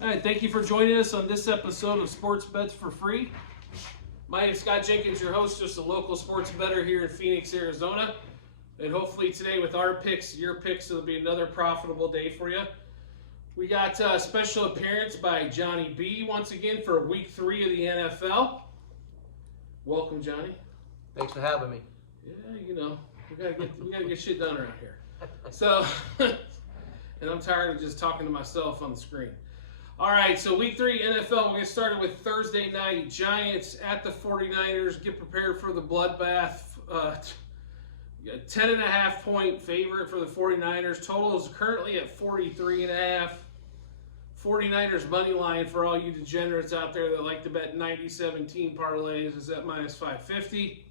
All right, thank you for joining us on this episode of Sports Bets for Free. My name is Scott Jenkins, your host, just a local sports bettor here in Phoenix, Arizona. And hopefully today with our picks, your picks, it'll be another profitable day for you. We got a special appearance by Johnny B once again for week 3 of the NFL. Welcome, Johnny. Thanks for having me. Yeah, you know, we gotta get shit done around here. So, and I'm tired of just talking to myself on the screen. All right, so week 3 NFL, we'll get started with Thursday night. Giants at the 49ers. Get prepared for the bloodbath. 10.5 point favorite for the 49ers. Total is currently at 43.5. 49ers money line for all you degenerates out there that like to bet 90-17 parlays is at minus 550.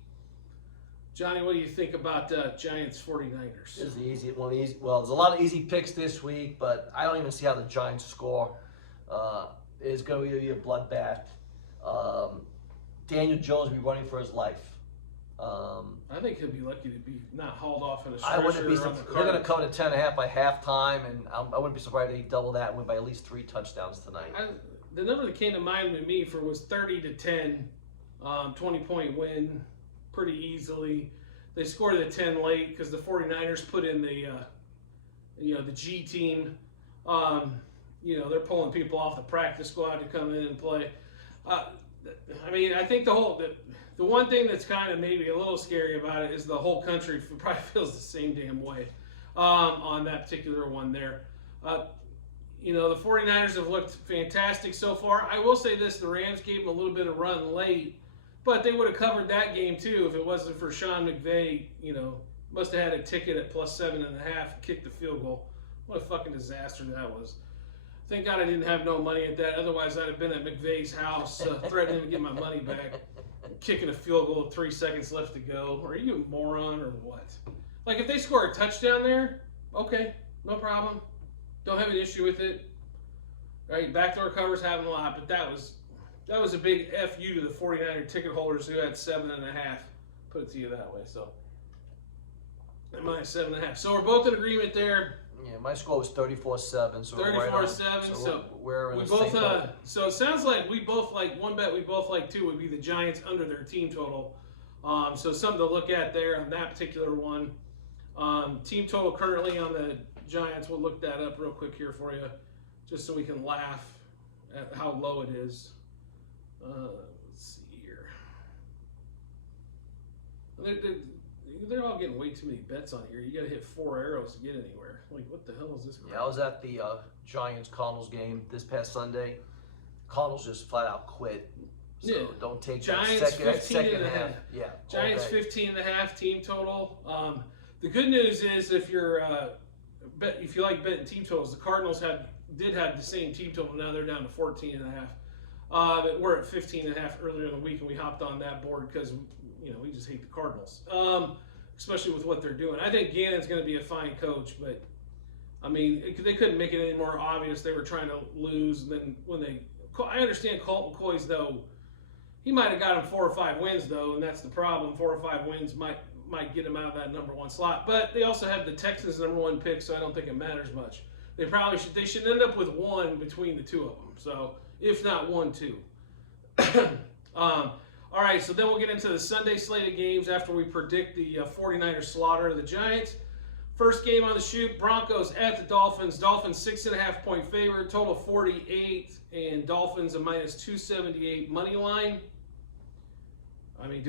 Johnny, what do you think about Giants 49ers? This is the easy one. Well, there's a lot of easy picks this week, but I don't even see how the Giants score. It's going to be a bloodbath. Daniel Jones will be running for his life. I think he'll be lucky to be not hauled off in a I wouldn't be. stretcher. They're going to come to 10.5 by halftime, and I wouldn't be surprised if they double that and win by at least 3 touchdowns tonight. The number that came to mind to me was 30-10, 20-point win pretty easily. They scored the 10 late because the 49ers put in the G team. They're pulling people off the practice squad to come in and play. I think the one thing that's kind of maybe a little scary about it is the whole country probably feels the same damn way on that particular one there. The 49ers have looked fantastic so far. I will say this, the Rams gave them a little bit of run late, but they would have covered that game too if it wasn't for Sean McVay. Must have had a ticket at plus 7.5 and kicked the field goal. What a fucking disaster that was. Thank God I didn't have no money at that. Otherwise, I'd have been at McVay's house threatening to get my money back, kicking a field goal with 3 seconds left to go. Are you a moron or what? Like, if they score a touchdown there, okay, no problem. Don't have an issue with it. Right, backdoor covers happen a lot, but that was a big FU to the 49er ticket holders who had 7.5. Put it to you that way. So, minus 7.5. So we're both in agreement there. Yeah, my score was 34-7. So 34-7. So we're in we the both. same boat. So it sounds like we both like one bet. We both like too would be the Giants under their team total. So something to look at there on that particular one. Team total currently on the Giants. We'll look that up real quick here for you, just so we can laugh at how low it is. Let's see here. They're all getting way too many bets on here. You got to hit 4 arrows to get anywhere. Like, what the hell is this crap? Yeah, I was at the Giants-Cardinals game this past Sunday. Cardinals just flat out quit. So don't take Giants that second half. Yeah. Giants 15.5 team total. The good news is if you like betting team totals, the Cardinals did have the same team total. Now they're down to 14.5. We're at 15.5 earlier in the week, and we hopped on that board because we just hate the Cardinals, especially with what they're doing. I think Gannon's going to be a fine coach, but they couldn't make it any more obvious they were trying to lose. And then I understand Colt McCoy's though. He might have got him 4 or 5 wins though, and that's the problem. 4 or 5 wins might get him out of that number 1 slot. But they also have the Texans number 1 pick, so I don't think it matters much. They should end up with 1 between the 2 of them. So if not 1, 2. All right, so then we'll get into the Sunday slate of games after we predict the 49ers slaughter of the Giants. First game on the shoot, Broncos at the Dolphins. Dolphins 6.5 point favorite, total 48, and Dolphins a minus 278 money line. We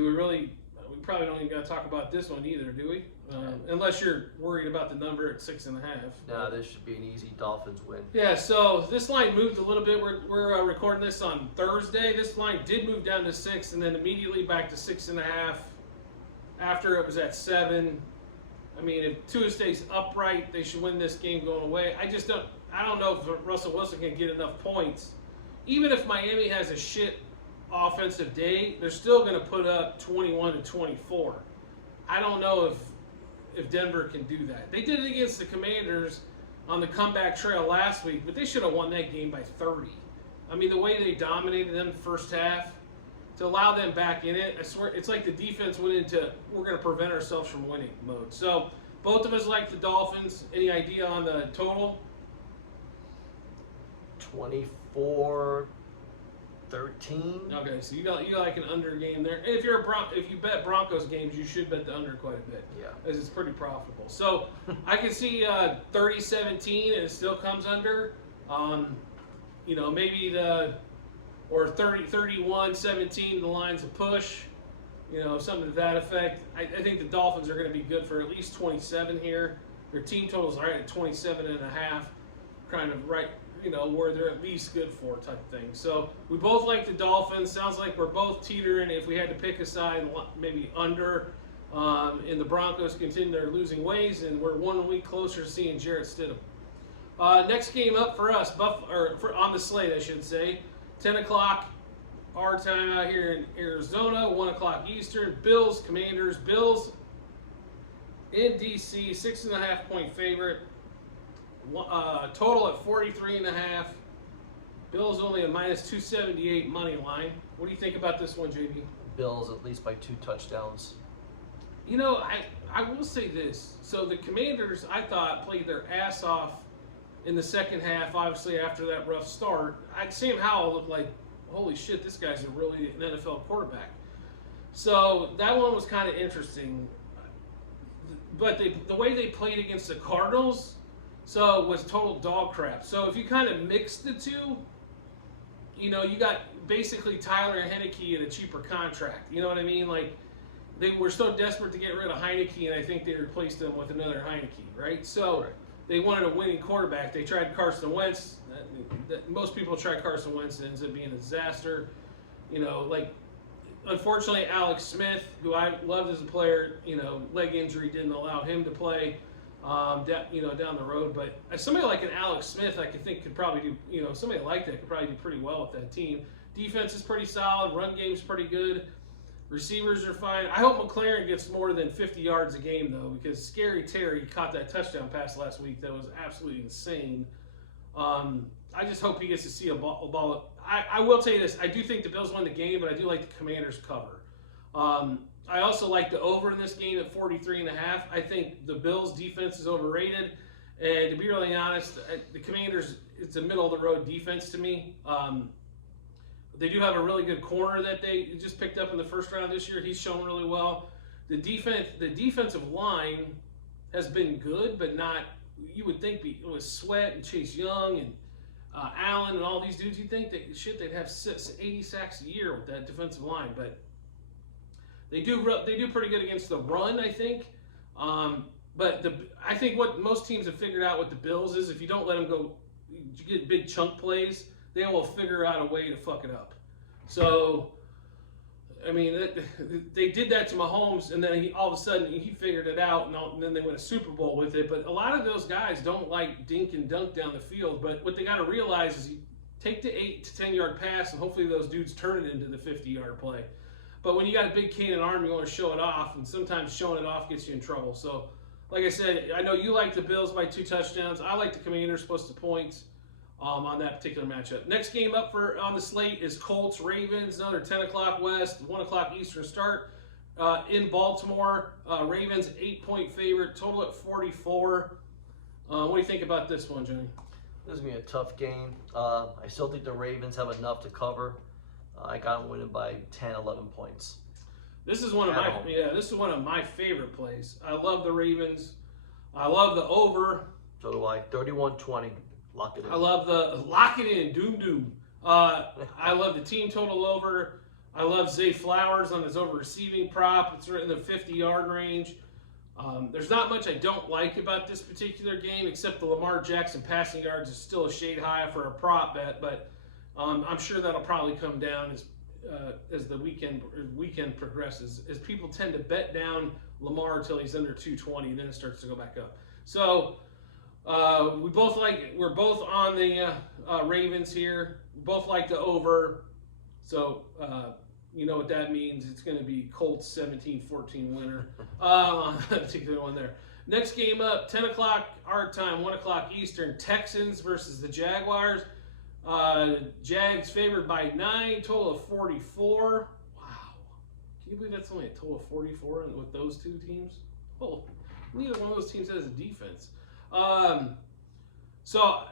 probably don't even got to talk about this one either, do we? Unless you're worried about the number at 6.5. No, this should be an easy Dolphins win. Yeah, so this line moved a little bit. We're recording this on Thursday. This line did move down to 6 and then immediately back to 6.5 after it was at 7. If Tua stays upright, they should win this game going away. I don't know if Russell Wilson can get enough points. Even if Miami has a shit offensive day, they're still going to put up 21-24. I don't know if Denver can do that. They did it against the Commanders on the comeback trail last week, but they should have won that game by 30. The way they dominated them the first half, to allow them back in it, I swear, it's like the defense went into, we're going to prevent ourselves from winning mode. So both of us like the Dolphins. Any idea on the total? 24-13. Okay, so you got like an under game there. And if if you bet Broncos games, you should bet the under quite a bit. Yeah. As it's pretty profitable. So I can see 30-17 and it still comes under. Maybe or 30-31-17, the line's a push. Something to that effect. I think the Dolphins are going to be good for at least 27 here. Their team total's right at 27.5, kind of right, where they're at least good for type of thing. So we both like the Dolphins. Sounds like we're both teetering. If we had to pick a side, maybe under. And the Broncos continue their losing ways, and we're 1 week closer to seeing Jarrett Stidham. Next game up for us, on the slate, I should say, 10 o'clock our time out here in Arizona, 1 o'clock Eastern. Bills, Commanders. Bills in DC, 6.5 point favorite. Total at 43.5. Bills only a -278 money line. What do you think about this one, JB? Bills at least by 2 touchdowns. I will say this. So the Commanders, I thought, played their ass off in the second half, obviously after that rough start. Sam Howell looked like, holy shit, this guy's really an NFL quarterback. So that one was kind of interesting. But the way they played against the Cardinals, so was total dog crap. So if you kind of mix the two, you got basically Tyler Heineke in a cheaper contract. You know what I mean? Like, they were so desperate to get rid of Heineke, and I think they replaced him with another Heineke, right? So they wanted a winning quarterback. They tried Carson Wentz. Most people try Carson Wentz, and it ends up being a disaster. Unfortunately, Alex Smith, who I loved as a player, leg injury didn't allow him to play, down the road. But somebody like an Alex Smith, I could probably do, somebody like that could probably do pretty well with that team. Defense is pretty solid. Run game's pretty good. Receivers are fine. I hope McLaren gets more than 50 yards a game, though, because Scary Terry caught that touchdown pass last week. That was absolutely insane. I just hope he gets to see a ball. I will tell you this. I do think the Bills won the game, but I do like the Commanders cover. I also like the over in this game at 43.5. I think the Bills' defense is overrated. And to be really honest, the Commanders, it's a middle-of-the-road defense to me. They do have a really good corner that they just picked up in the first round this year. He's shown really well. The defensive line has been good, but not, you would think, with Sweat and Chase Young and Allen and all these dudes, you'd think they'd have 80 sacks a year with that defensive line, but they do pretty good against the run, I think. But I think what most teams have figured out with the Bills is if you don't let them go, you get big chunk plays, they will figure out a way to fuck it up. So, I mean, they did that to Mahomes, and then all of a sudden he figured it out, and then they win a Super Bowl with it. But a lot of those guys don't like dink and dunk down the field. But what they got to realize is you take the 8 to 10 yard pass, and hopefully those dudes turn it into the 50-yard play. But when you got a big cannon arm, you want to show it off, and sometimes showing it off gets you in trouble. So, like I said, I know you like the Bills by 2 touchdowns. I like the Commanders plus the points. On that particular matchup. Next game up on the slate is Colts-Ravens, another 10 o'clock West, 1 o'clock Eastern start in Baltimore. Ravens 8-point favorite, total at 44. What do you think about this one, Johnny? This is going to be a tough game. I still think the Ravens have enough to cover. I got them winning by 10, 11 points. This is one of my favorite plays. I love the Ravens. I love the over. So do I. 31-20. Lock it in. I love the lock it in, doom. I love the team total over. I love Zay Flowers on his over receiving prop. It's right in the 50-yard range. There's not much I don't like about this particular game, except the Lamar Jackson passing yards is still a shade high for a prop bet, but I'm sure that'll probably come down as the weekend progresses, as people tend to bet down Lamar until he's under 220, then it starts to go back up. So. We're both on the Ravens here. We both like the over. So, you know what that means. It's going to be Colts 17-14 winner on that particular one there. Next game up, 10 o'clock our time, 1 o'clock Eastern, Texans versus the Jaguars. Jags favored by 9, total of 44. Wow. Can you believe that's only a total of 44 with those two teams? Oh, neither one of those teams has a defense. So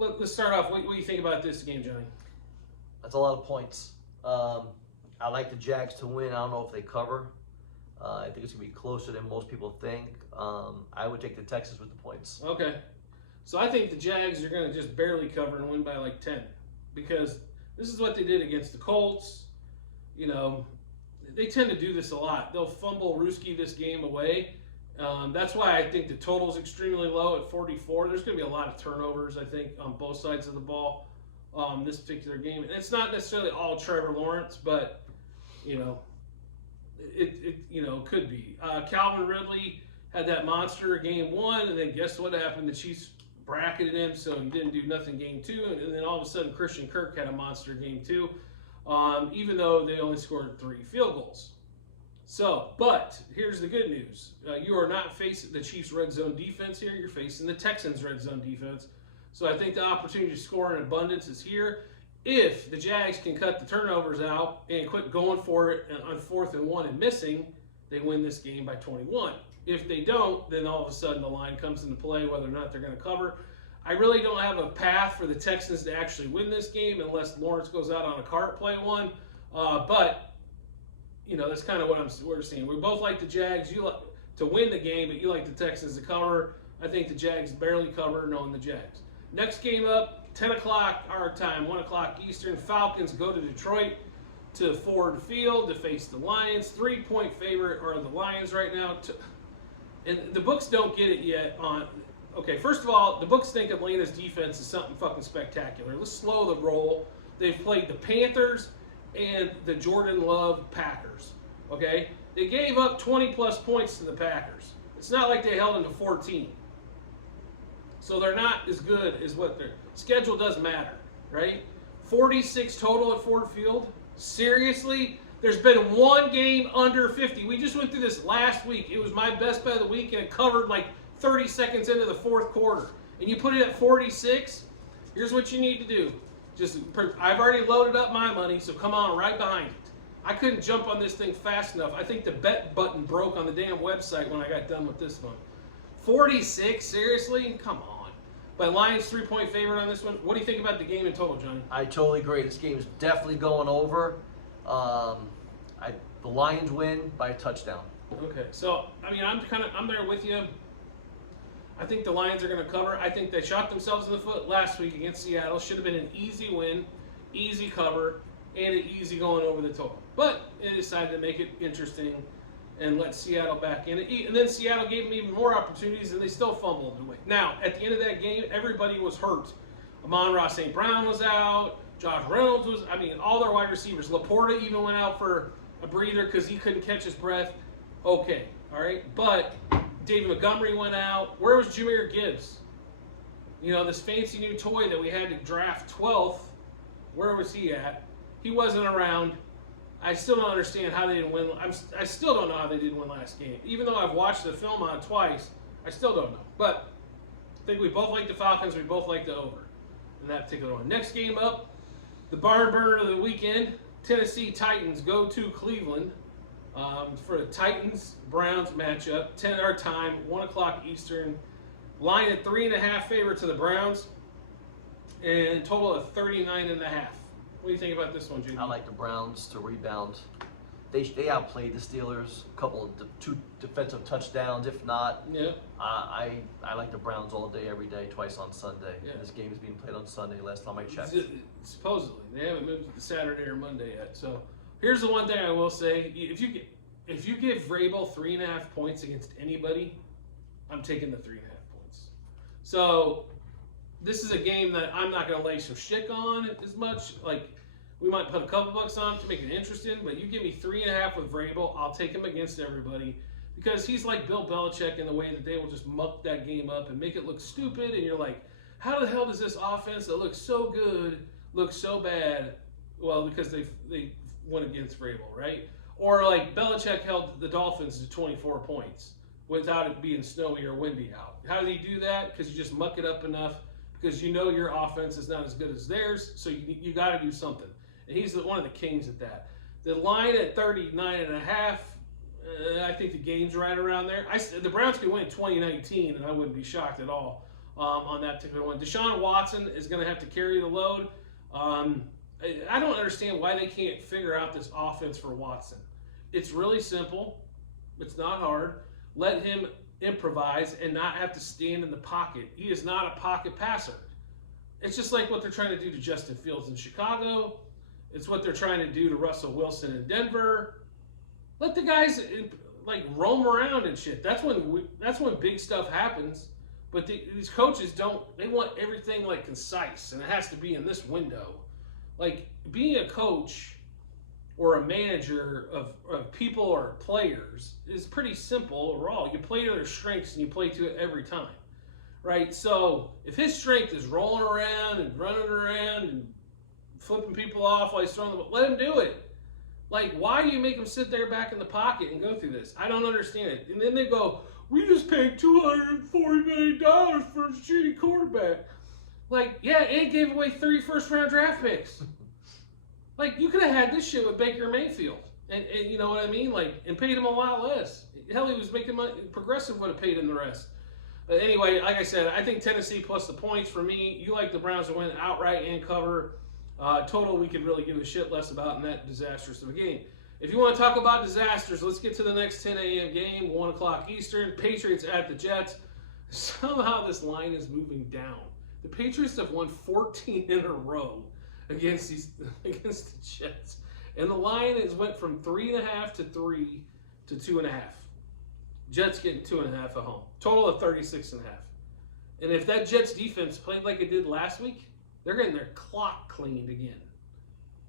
let's start off. What do you think about this game, Johnny? That's a lot of points. I like the Jags to win. I don't know if they cover. I think it's going to be closer than most people think. I would take the Texans with the points. Okay. So I think the Jags are going to just barely cover and win by like 10. Because this is what they did against the Colts. You know, they tend to do this a lot. They'll fumble Ruski this game away. That's why I think the total is extremely low at 44. There's going to be a lot of turnovers, I think, on both sides of the ball this particular game. And it's not necessarily all Trevor Lawrence, but, you know, it could be. Calvin Ridley had that monster game 1, and then guess what happened? The Chiefs bracketed him, so he didn't do nothing game 2, and then all of a sudden Christian Kirk had a monster game 2, even though they only scored 3 field goals. So, but here's the good news. You are not facing the Chiefs' red zone defense here. You're facing the Texans' red zone defense. So I think the opportunity to score in abundance is here. If the Jags can cut the turnovers out and quit going for it on 4th and 1 and missing, they win this game by 21. If they don't, then all of a sudden the line comes into play, whether or not they're going to cover. I really don't have a path for the Texans to actually win this game unless Lawrence goes out on a cart play one. But you know, that's kind of what we're seeing. We both like the Jags to win the game, but you like the Texans to cover. I think the Jags barely cover, knowing the Jags. Next game up, 10 o'clock our time, 1 o'clock Eastern. Falcons go to Detroit to Ford Field to face the Lions. 3-point favorite are the Lions right now. And the books don't get it yet on. Okay, first of all, the books think Atlanta's defense is something fucking spectacular. Let's slow the roll. They've played the Panthers and the Jordan Love Packers. Okay? They gave up 20-plus points to the Packers. It's not like they held them to 14. So they're not as good as what their schedule does matter, right? 46 total at Ford Field. Seriously? There's been one game under 50. We just went through this last week. It was my best bet of the week, and it covered like 30 seconds into the 4th quarter. And you put it at 46? Here's what you need to do. I've already loaded up my money, so come on, right behind it. I couldn't jump on this thing fast enough. I think the bet button broke on the damn website when I got done with this one. 46? Seriously? Come on. But Lions 3-point favorite on this one. What do you think about the game in total, Johnny? I totally agree. This game is definitely going over. The Lions win by a touchdown. Okay, so I mean, I'm there with you. I think the Lions are going to cover. I think they shot themselves in the foot last week against Seattle. Should have been an easy win, easy cover, and an easy going over the total. But they decided to make it interesting and let Seattle back in it. And then Seattle gave them even more opportunities, and they still fumbled away. Now, at the end of that game, everybody was hurt. Amon-Ra St. Brown was out. Josh Reynolds was, all their wide receivers. Laporta even went out for a breather because he couldn't catch his breath. Okay, all right. But David Montgomery went out. Where was Jahmyr Gibbs? You know, this fancy new toy that we had to draft 12th. Where was he at? He wasn't around. I still don't understand how they didn't win. I still don't know how they didn't win last game. Even though I've watched the film on it twice, I still don't know. But I think we both like the Falcons. We both like the over in that particular one. Next game up, the barn burner of the weekend, Tennessee Titans go to Cleveland for the Titans-Browns matchup. 10 our time, 1 o'clock Eastern. Line at 3.5 favor to the Browns, and total of 39.5. What do you think about this one, Jimmy? I like the Browns to rebound. They outplayed the Steelers. Two defensive touchdowns, if not. Yeah. I like the Browns all day, every day, twice on Sunday. Yeah. This game is being played on Sunday. Last time I checked. Supposedly, they haven't moved to Saturday or Monday yet. So here's the one thing I will say: if you give Vrabel 3.5 points against anybody, I'm taking the 3.5 points. So this is a game that I'm not going to lay some shtick on as much. Like, we might put a couple bucks on to make it interesting, but you give me 3.5 with Vrabel, I'll take him against everybody, because he's like Bill Belichick in the way that they will just muck that game up and make it look stupid, and you're like, how the hell does this offense that looks so good look so bad? Well, because they went against Vrabel, right? Or like Belichick held the Dolphins to 24 points without it being snowy or windy out. How did he do that? Because you just muck it up enough, because you know your offense is not as good as theirs, so you got to do something. And he's one of the kings at that. The line at 39.5, I think the game's right around there. The Browns could win 2019, and I wouldn't be shocked at all. on that particular one. Deshaun Watson is going to have to carry the load. I don't understand why they can't figure out this offense for Watson. It's really simple. It's not hard. Let him improvise and not have to stand in the pocket. He is not a pocket passer. It's just like what they're trying to do to Justin Fields in Chicago. It's what they're trying to do to Russell Wilson in Denver. Let the guys like roam around and shit. That's when big stuff happens. But these coaches don't. They want everything like concise, and it has to be in this window. Like being a coach or a manager of people or players is pretty simple overall. You play to their strengths and you play to it every time, right? So if his strength is rolling around and running around and flipping people off while he's throwing the ball, let him do it. Like, why do you make him sit there back in the pocket and go through this? I don't understand it. And then they go, we just paid $240 million for a shitty quarterback. Like, yeah, and gave away 30 first-round draft picks. Like, you could have had this shit with Baker Mayfield. And you know what I mean? Like, and paid him a lot less. Hell, he was making money. Progressive would have paid him the rest. But anyway, like I said, I think Tennessee plus the points for me. You like the Browns to win outright and cover. Total, we could really give a shit less about in that disastrous of a game. If you want to talk about disasters, let's get to the next 10 a.m. game, 1 o'clock Eastern. Patriots at the Jets. Somehow this line is moving down. The Patriots have won 14 in a row against the Jets. And the line has went from 3.5 to 3 to 2.5. Jets getting 2.5 at home. Total of 36.5. And if that Jets defense played like it did last week, they're getting their clock cleaned again.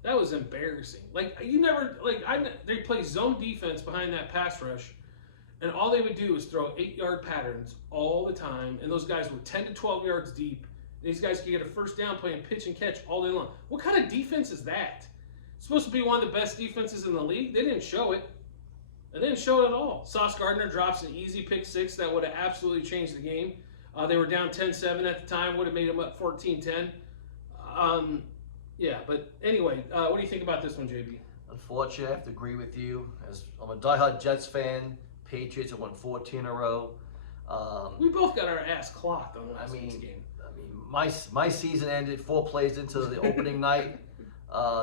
That was embarrassing. Like, they play zone defense behind that pass rush, and all they would do is throw 8-yard patterns all the time, and those guys were 10 to 12 yards deep. These guys could get a first down playing pitch and catch all day long. What kind of defense is that? It's supposed to be one of the best defenses in the league. They didn't show it. They didn't show it at all. Sauce Gardner drops an easy pick six that would have absolutely changed the game. They were down 10-7 at the time, would have made them up 14-10. Yeah, but anyway, what do you think about this one, JB? Unfortunately, I have to agree with you. As I'm a diehard Jets fan, Patriots have won 14 in a row. We both got our ass clocked on last week's game. My season ended 4 plays into the opening night.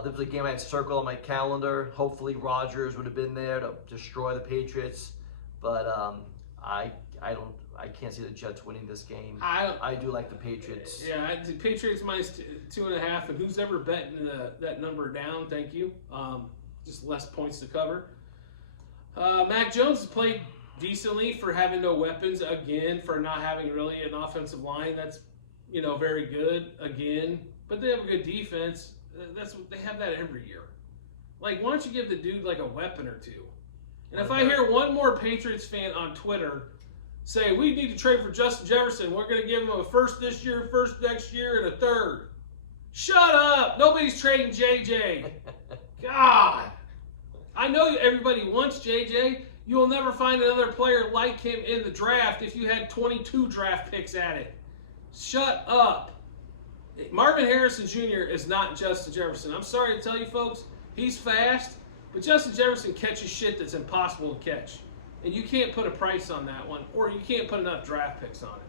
This was a game I had circled on my calendar. Hopefully Rodgers would have been there to destroy the Patriots, but I can't see the Jets winning this game. I do like the Patriots. Yeah, the Patriots minus 2.5, and who's ever betting that number down, thank you. Just less points to cover. Mac Jones has played decently for having no weapons again, for not having really an offensive line that's very good again. But they have a good defense. They have that every year. Like, why don't you give the dude like a weapon or two? And if I hear one more Patriots fan on Twitter say, we need to trade for Justin Jefferson, we're going to give him a first this year, first next year, and a third. Shut up! Nobody's trading JJ. God! I know everybody wants JJ. You will never find another player like him in the draft if you had 22 draft picks at it. Shut up. Marvin Harrison Jr. is not Justin Jefferson. I'm sorry to tell you folks, he's fast, but Justin Jefferson catches shit that's impossible to catch. And you can't put a price on that one, or you can't put enough draft picks on it.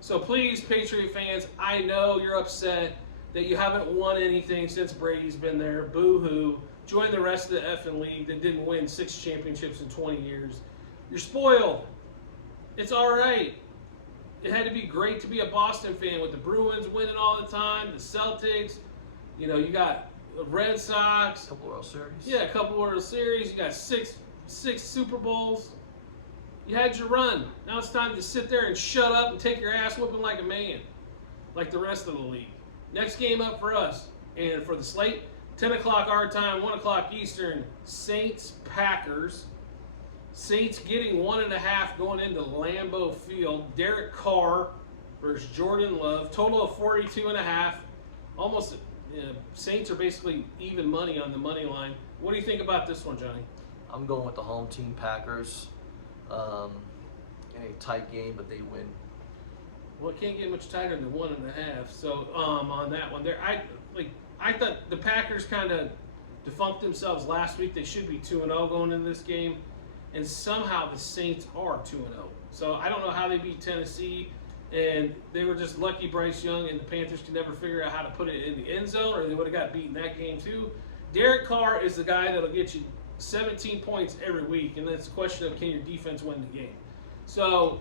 So please, Patriot fans, I know you're upset that you haven't won anything since Brady's been there. Boo-hoo. Join the rest of the effing league that didn't win 6 championships in 20 years. You're spoiled. It's all right. It had to be great to be a Boston fan with the Bruins winning all the time, the Celtics. You got the Red Sox. A couple World Series. Yeah, a couple World Series. You got six Super Bowls. You had your run. Now it's time to sit there and shut up and take your ass whooping like a man, like the rest of the league. Next game up for us, and for the slate, 10 o'clock our time, 1 o'clock Eastern, Saints-Packers. Saints getting 1.5 going into Lambeau Field. Derek Carr versus Jordan Love. Total of 42.5. Almost, Saints are basically even money on the money line. What do you think about this one, Johnny? I'm going with the home team Packers. In a tight game, but they win. Well, it can't get much tighter than 1.5. So on that one, I thought the Packers kind of defunct themselves last week. They should be 2-0 going into this game, and somehow the Saints are 2-0. So I don't know how they beat Tennessee And they were just lucky Bryce Young and the Panthers could never figure out how to put it in the end zone, or they would have got beaten that game too. Derek Carr is the guy that'll get you 17 points every week, and it's a question of can your defense win the game. So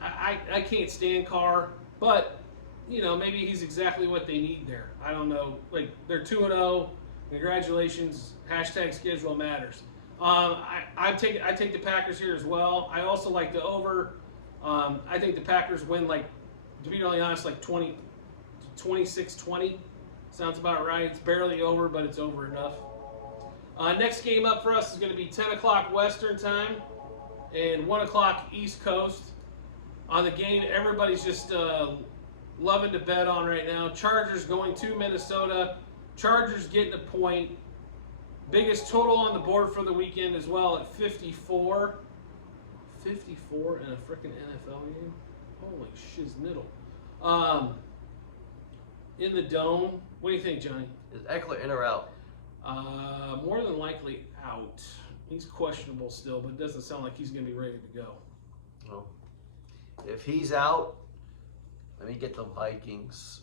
I can't stand Carr, but maybe he's exactly what they need there. I don't know. Like, they're 2-0. Congratulations. #schedule matters. I take the Packers here as well. I also like the over. I think the Packers win, like, to be really honest, like 26-20. Sounds about right. It's barely over, but it's over enough. Next game up for us is going to be 10 o'clock Western time and 1 o'clock East Coast. On the game everybody's just loving to bet on right now. Chargers going to Minnesota. Chargers getting a point. Biggest total on the board for the weekend as well at 54. 54 in a freaking NFL game? Holy shiznittle. In the Dome. What do you think, Johnny? Is Eckler in or out? More than likely out. He's questionable still, but it doesn't sound like he's going to be ready to go. No. If he's out, let me get the Vikings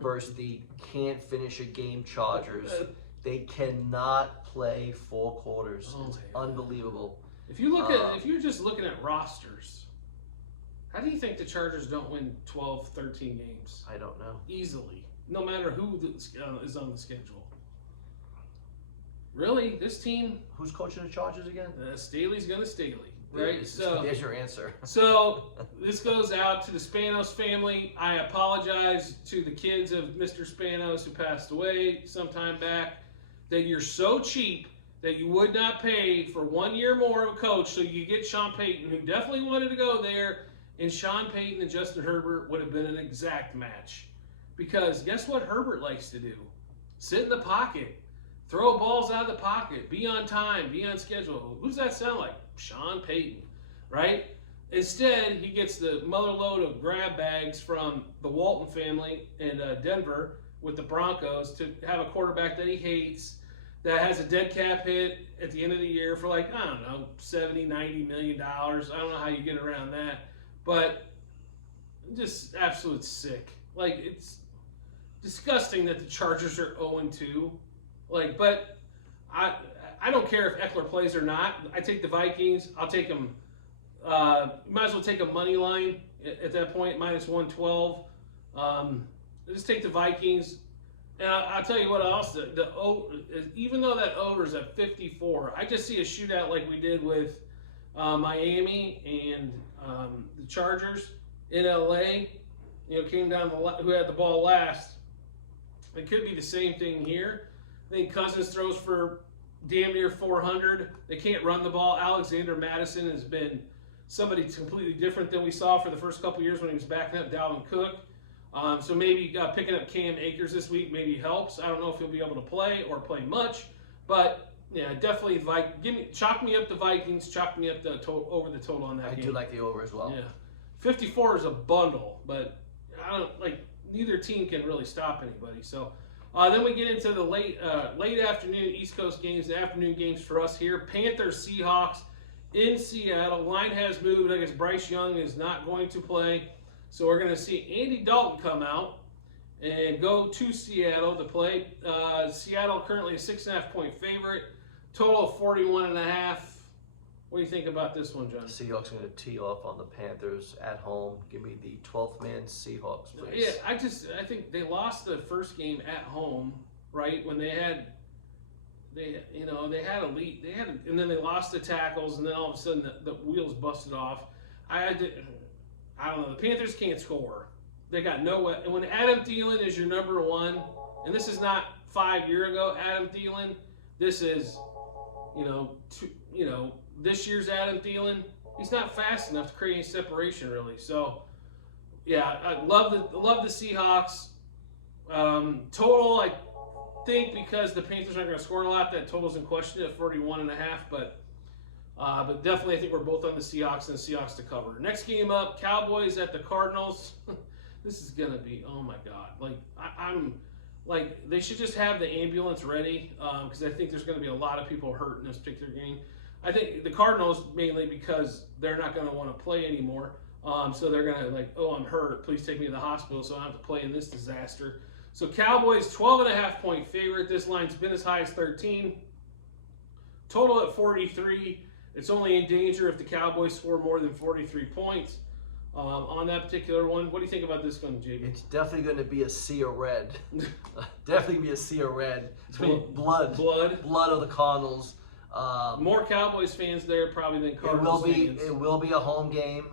versus the can't finish a game Chargers. They cannot play 4 quarters. It's unbelievable. If you're just looking at rosters, how do you think the Chargers don't win 12, 13 games? I don't know. Easily. No matter who is on the schedule. Really? This team? Who's coaching the Chargers again? Staley's going to Staley. Right? So there's your answer. So this goes out to the Spanos family. I apologize to the kids of Mr. Spanos who passed away some time back that you're so cheap that you would not pay for 1 year more of a coach so you get Sean Payton, who definitely wanted to go there, and Sean Payton and Justin Herbert would have been an exact match. Because guess what Herbert likes to do? Sit in the pocket. Throw balls out of the pocket. Be on time. Be on schedule. Who does that sound like? Sean Payton, right? Instead, he gets the mother load of grab bags from the Walton family in Denver with the Broncos to have a quarterback that he hates, that has a dead cap hit at the end of the year for, like, I don't know, $70, $90 million. I don't know how you get around that. But just absolute sick. Like, it's disgusting that the Chargers are 0-2. Like, but I don't care if Eckler plays or not. I take the Vikings. I'll take them. Might as well take a money line at that point, -112. Just take the Vikings. And I'll tell you what else. Even though that over is at 54, I just see a shootout like we did with Miami and the Chargers in LA. Came down who had the ball last. It could be the same thing here. I think Cousins throws for damn near 400. They can't run the ball. Alexander Madison has been somebody completely different than we saw for the first couple years when he was backing up Dalvin Cook. So maybe picking up Cam Akers this week maybe helps. I don't know if he'll be able to play or play much, but yeah, definitely chalk me up the Vikings. Chalk me up the over the total on that game. I do like the over as well. Yeah, 54 is a bundle, but I don't like neither team can really stop anybody. So. Then we get into the late afternoon East Coast games, the afternoon games for us here. Panthers, Seahawks in Seattle. Line has moved. I guess Bryce Young is not going to play. So we're going to see Andy Dalton come out and go to Seattle to play. Seattle currently a 6.5-point favorite. Total of 41.5. What do you think about this one, John? The Seahawks are going to tee off on the Panthers at home. Give me the 12th man Seahawks, please. Yeah, I think they lost the first game at home, right? When they had a lead, and then they lost the tackles, and then all of a sudden the wheels busted off. I don't know. The Panthers can't score. They got no way. And when Adam Thielen is your number one, and this is not 5 years ago, Adam Thielen. This is, this year's Adam Thielen, he's not fast enough to create any separation, really. So, yeah, I love the Seahawks. Total, I think, because the Panthers aren't going to score a lot, that total's in question at 41.5. But definitely, I think we're both on the Seahawks and the Seahawks to cover. Next game up, Cowboys at the Cardinals. This is going to be, oh my God. They should just have the ambulance ready because I think there's going to be a lot of people hurt in this particular game. I think the Cardinals mainly because they're not going to want to play anymore. So they're gonna like, oh, I'm hurt. Please take me to the hospital so I don't have to play in this disaster. So Cowboys 12.5-point favorite. This line's been as high as 13. Total at 43. It's only in danger if the Cowboys score more than 43 points. On that particular one, what do you think about this one, JB? It's definitely going to be a sea of red. Definitely be a sea of red. It's gonna be blood of the Cardinals. More Cowboys fans there probably than Cardinals fans. It will be a home game.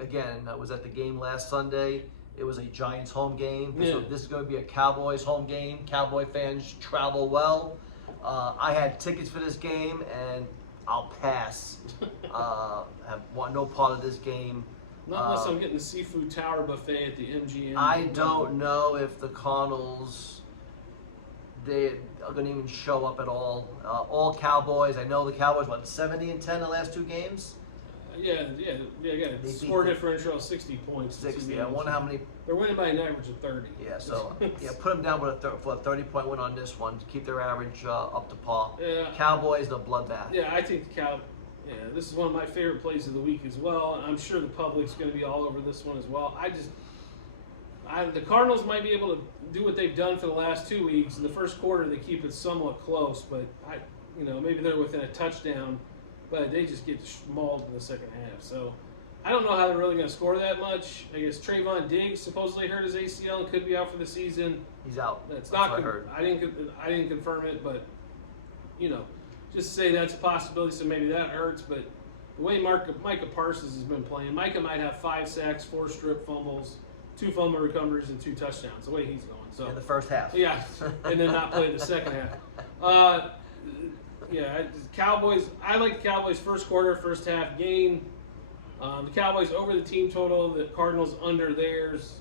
Again, I was at the game last Sunday. It was a Giants home game. Yeah. So this is going to be a Cowboys home game. Cowboy fans travel well. I had tickets for this game, and I'll pass. Want no part of this game. Not unless I'm getting the seafood tower buffet at the MGM. I don't know if the Cardinals, they are going to even show up at all. All Cowboys. I know the Cowboys won 70-10 the last 2 games. Yeah. They Score beat differential of 60 points. 60. I wonder how many. They're winning by an average of 30. Yeah. So put them down with for a 30-point win on this one to keep their average up to par. Yeah. Cowboys, the bloodbath. Yeah, I think the Yeah, this is one of my favorite plays of the week as well. I'm sure the public's going to be all over this one as well. The Cardinals might be able to do what they've done for the last 2 weeks. In the first quarter, they keep it somewhat close, but maybe they're within a touchdown, but they just get mauled in the second half. So I don't know how they're really going to score that much. I guess Trayvon Diggs supposedly hurt his ACL and could be out for the season. He's out. That's what not. I heard. I didn't confirm it, but just say that's a possibility. So maybe that hurts. But the way Micah Parsons has been playing, Micah might have 5 sacks, 4 strip fumbles, 2 fumble recoveries, and 2 touchdowns. The way he's going. So In the first half. yeah, and then not play the second half. Cowboys. I like the Cowboys first quarter, first half game. The Cowboys over the team total. The Cardinals under theirs.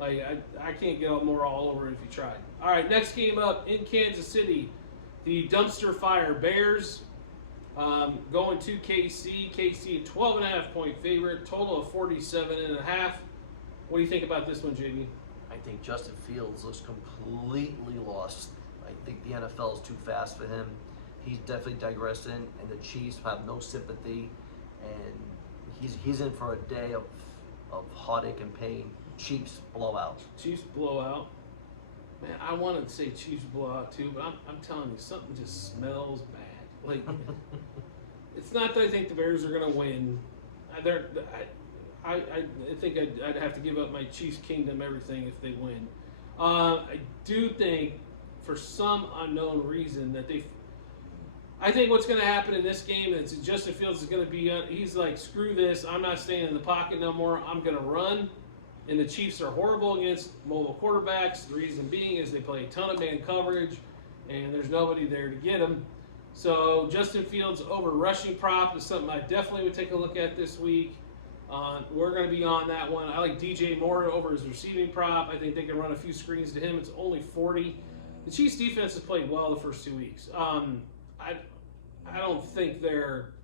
I can't get more all over it if you tried. All right, next game up in Kansas City, the dumpster fire Bears going to KC. KC 12.5-point favorite. Total of 47.5. What do you think about this one, JB? I think Justin Fields looks completely lost. I think the NFL is too fast for him. He's definitely digressing, and the Chiefs have no sympathy, and he's in for a day of heartache and pain. Chiefs blowout. Chiefs blowout. Man, I wanted to say Chiefs blowout too, but I'm telling you, something just smells bad. Like, it's not that I think the Bears are going to win. I think I'd have to give up my Chiefs kingdom, everything, if they win. I do think, for some unknown reason, I think what's going to happen in this game is Justin Fields is going to be, he's like, screw this, I'm not staying in the pocket no more, I'm going to run. And the Chiefs are horrible against mobile quarterbacks. The reason being is they play a ton of man coverage, and there's nobody there to get them. So Justin Fields over rushing prop is something I definitely would take a look at this week. We're going to be on that one. I like DJ Moore over his receiving prop. I think they can run a few screens to him. It's only 40. The Chiefs defense has played well the first 2 weeks. I don't think they're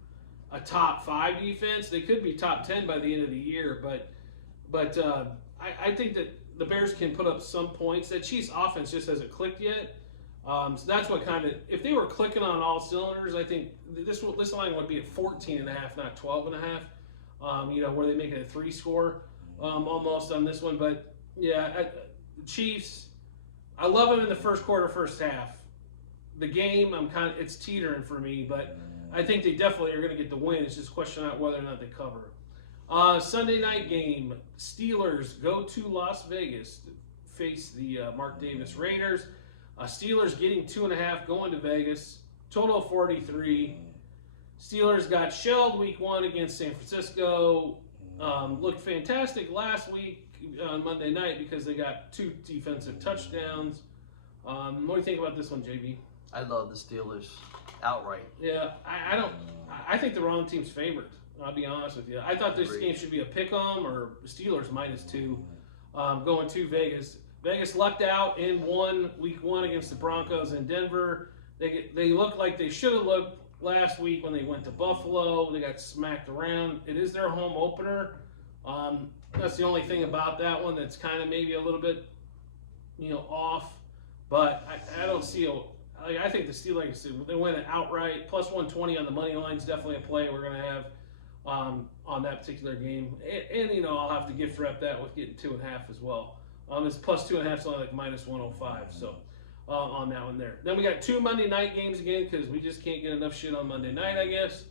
a top 5 defense. They could be top 10 by the end of the year, but I think that the Bears can put up some points. That Chiefs offense just hasn't clicked yet. So that's what kind of, if they were clicking on all cylinders, I think this line would be at 14.5, not 12.5. Where they make it a 3 score almost on this one. But yeah, Chiefs, I love them in the first quarter, first half. The game, it's teetering for me, but I think they definitely are going to get the win. It's just a question of whether or not they cover. Sunday night game, Steelers go to Las Vegas to face the Mark Davis Raiders. Steelers getting 2.5 going to Vegas. Total of 43. Steelers got shelled week 1 against San Francisco. Looked fantastic last week on Monday night because they got 2 defensive touchdowns. What do you think about this one, JB? I love the Steelers outright. Yeah, I think the wrong team's favored. I'll be honest with you. I thought this game should be a pick-em or Steelers -2 going to Vegas. Vegas lucked out and won week 1 against the Broncos in Denver. They looked like they should have looked last week when they went to Buffalo. They got smacked around. It is their home opener. That's the only thing about that one that's kind of maybe a little bit, off. But I don't see I think the Steelers, they win it outright. +120 on the money line is definitely a play we're going to have. on that particular game. And you know, I'll have to gift wrap that with getting 2.5 as well. It's plus 2.5, it's only like minus 105. So on that one there. Then we got 2 Monday night games again because we just can't get enough shit on Monday night, I guess.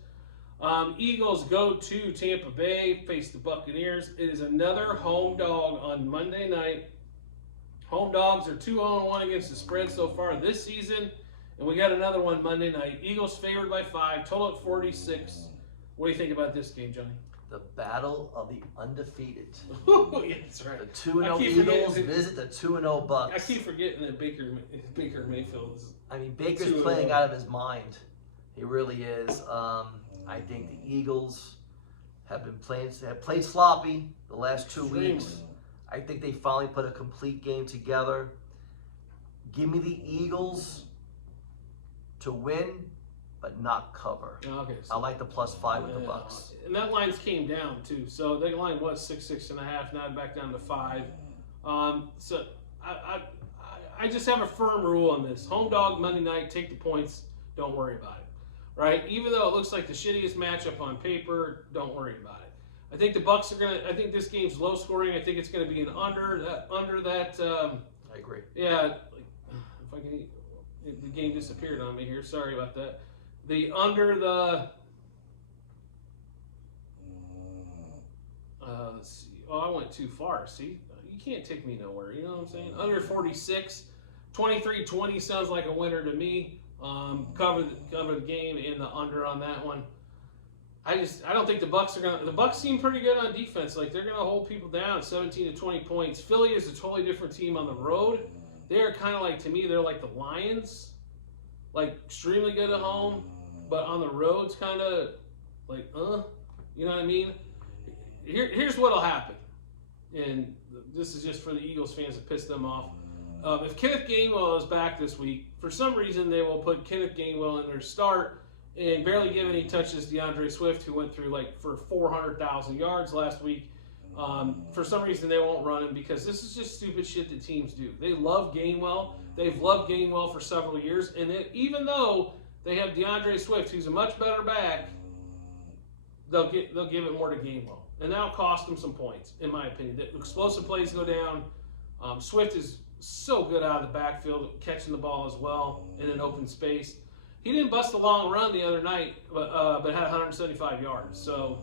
Eagles go to Tampa Bay, face the Buccaneers. It is another home dog on Monday night. Home dogs are 2-0-1 against the spread so far this season. And we got another one Monday night. Eagles favored by 5, total at 46. What do you think about this game, Johnny? The battle of the undefeated. Yeah, that's right. The 2-0 Eagles visit the 2-0 Bucks. I keep forgetting that Baker Mayfield is. I mean, Baker's playing out of his mind. He really is. I think the Eagles have played sloppy the last 2 weeks. I think they finally put a complete game together. Give me the Eagles to win, but not cover. Okay. I like the +5 with the Bucks. And that lines came down too. So the line was 6.5. Now back down to 5. So I just have a firm rule on this. Home dog Monday night. Take the points. Don't worry about it. Right? Even though it looks like the shittiest matchup on paper, don't worry about it. I think the Bucks are gonna. I think this game's low scoring. I think it's gonna be an under that. I agree. Yeah. If I can. The game disappeared on me here. Sorry about that. The under the. Let's see. Oh, I went too far. See, you can't take me nowhere. You know what I'm saying? Under 46, 23-20 sounds like a winner to me. Cover the game and the under on that one. I don't think the Bucks are gonna. The Bucks seem pretty good on defense. Like they're gonna hold people down 17 to 20 points. Philly is a totally different team on the road. They're kind of like, to me, they're like the Lions, like extremely good at home, but on the road's kind of like, you know what I mean? Here's what'll happen, and this is just for the Eagles fans to piss them off. If Kenneth Gainwell is back this week, for some reason they will put Kenneth Gainwell in their start and barely give any touches to DeAndre Swift, who went through like for 400,000 yards last week. For some reason they won't run him because this is just stupid shit that teams do. They love Gainwell. They've loved Gainwell for several years, and even though they have DeAndre Swift, who's a much better back, they'll give it more to Gainwell, and that'll cost them some points, in my opinion. The explosive plays go down. Swift is so good out of the backfield, catching the ball as well in an open space. He didn't bust a long run the other night, but had 175 yards. So,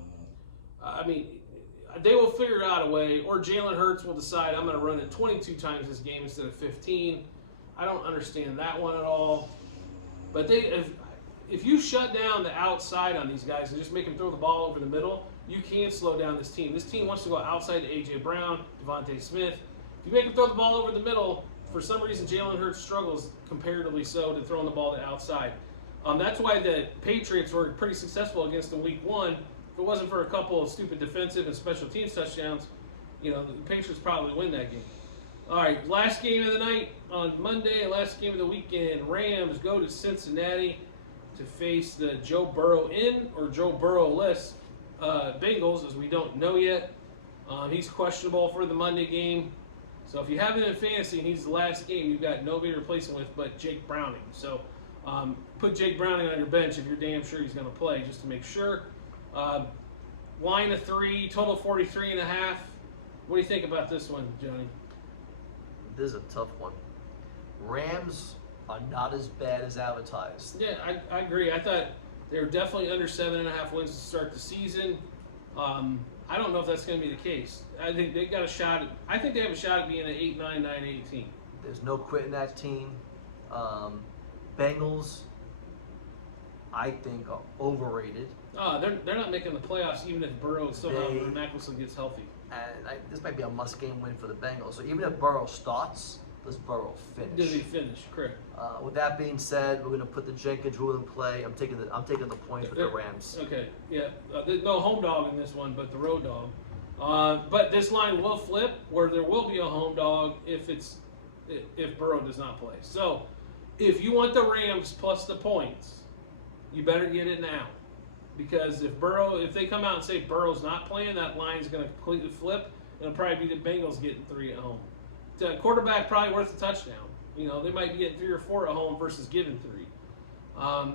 I mean, they will figure out a way, or Jalen Hurts will decide, I'm going to run it 22 times this game instead of 15. I don't understand that one at all. But if you shut down the outside on these guys and just make them throw the ball over the middle, you can't slow down this team. This team wants to go outside to A.J. Brown, Devontae Smith. If you make them throw the ball over the middle, for some reason Jalen Hurts struggles comparatively so to throwing the ball to outside. That's why the Patriots were pretty successful against them week 1. If it wasn't for a couple of stupid defensive and special teams touchdowns, the Patriots probably win that game. All right, last game of the night on Monday, last game of the weekend. Rams go to Cincinnati to face the Joe Burrow in or Joe Burrow-less Bengals, as we don't know yet. He's questionable for the Monday game. So if you have him in fantasy and he's the last game, you've got nobody to replace him with but Jake Browning. So put Jake Browning on your bench if you're damn sure he's going to play, just to make sure. Line of 3, total 43.5. What do you think about this one, Johnny? This is a tough one. Rams are not as bad as advertised. Yeah, I agree. I thought they were definitely under 7.5 wins to start the season. I don't know if that's going to be the case. I think they got a shot. I think they have a shot at being an 8-9, 9-8 team. There's no quitting that team. Bengals, I think, are overrated. They're not making the playoffs even if Burrow somehow miraculously gets healthy. And this might be a must-game win for the Bengals. So even if Burrow starts, does Burrow finish? Does he finish? Correct. With that being said, we're going to put the Jenkins rule in play. I'm taking the point with the Rams. Okay. Yeah. There's no home dog in this one, but the road dog. But this line will flip, where there will be a home dog if Burrow does not play. So, if you want the Rams plus the points, you better get it now. Because if they come out and say Burrow's not playing, that line is going to completely flip. It'll probably be the Bengals getting 3 at home. The quarterback probably worth a touchdown. They might be getting 3 or 4 at home versus giving 3. I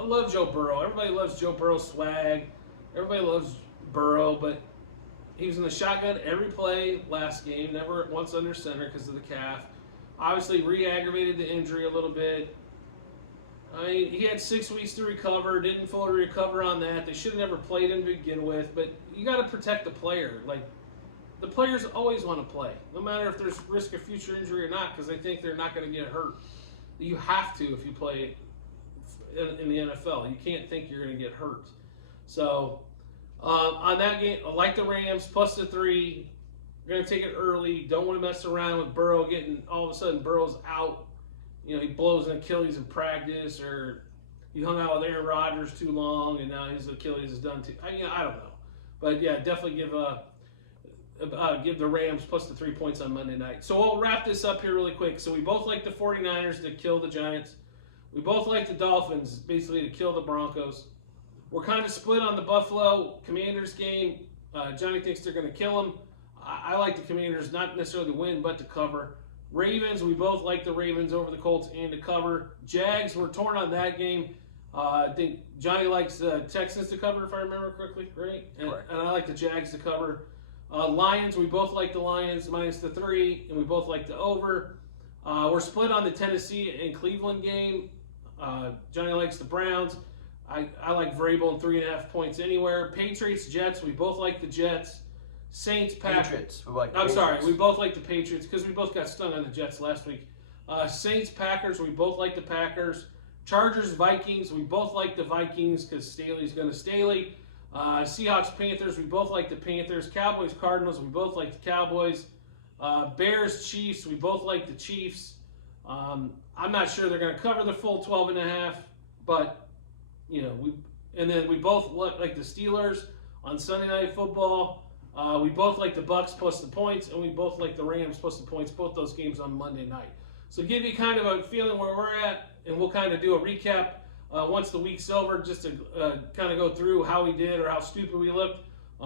love Joe Burrow. Everybody loves Joe Burrow's swag. everybody loves Burrow, but he was in the shotgun every play last game, never once under center because of the calf. Obviously, re-aggravated the injury a little bit. I mean, he had 6 weeks to recover, didn't fully recover on that. They should have never played him to begin with, but you got to protect the player. Like, the players always want to play, no matter if there's risk of future injury or not, because they think they're not going to get hurt. You have to if you play in the NFL. You can't think you're going to get hurt. So, on that game, I like the Rams, plus the 3. You're going to take it early. Don't want to mess around with Burrow getting, all of a sudden, Burrow's out. You know, he blows an Achilles in practice, or he hung out with Aaron Rodgers too long, and now his Achilles is done too. I don't know. But, yeah, definitely give the Rams plus the 3 points on Monday night. So we'll wrap this up here really quick. So we both like the 49ers to kill the Giants. We both like the Dolphins, basically, to kill the Broncos. We're kind of split on the Buffalo Commanders game. Johnny thinks they're going to kill them. I like the Commanders, not necessarily to win, but to cover. Ravens, we both like the Ravens over the Colts and to cover. Jags, we're torn on that game. I think Johnny likes the Texans to cover, if I remember correctly, right? And I like the Jags to cover. Lions, we both like the Lions minus the 3, and we both like the over. We're split on the Tennessee and Cleveland game. Johnny likes the Browns. I like Vrabel and 3.5 points anywhere. Patriots, Jets, we both like the Jets. Saints, Patriots. Sorry, we both like the Patriots because we both got stung on the Jets last week. Saints, Packers, we both like the Packers. Chargers, Vikings, we both like the Vikings because Staley's going to Staley. Seahawks, Panthers, we both like the Panthers. Cowboys, Cardinals, we both like the Cowboys. Bears, Chiefs, we both like the Chiefs. I'm not sure they're going to cover the full 12.5, but you know, we both like the Steelers on Sunday Night Football. We both like the Bucks plus the points, and we both like the Rams plus the points. Both those games on Monday night. So give you kind of a feeling where we're at, and we'll kind of do a recap once the week's over, just to kind of go through how we did or how stupid we looked.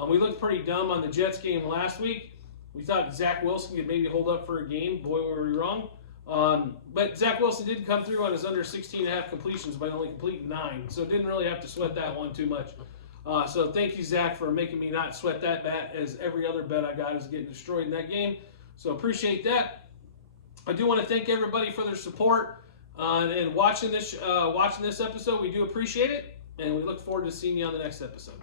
We looked pretty dumb on the Jets game last week. We thought Zach Wilson could maybe hold up for a game. Boy, were we wrong. But Zach Wilson did come through on his under 16.5 completions by only completing 9, so didn't really have to sweat that one too much. So thank you, Zach, for making me not sweat that bet, as every other bet I got is getting destroyed in that game. So appreciate that. I do want to thank everybody for their support and watching this episode. We do appreciate it, and we look forward to seeing you on the next episode.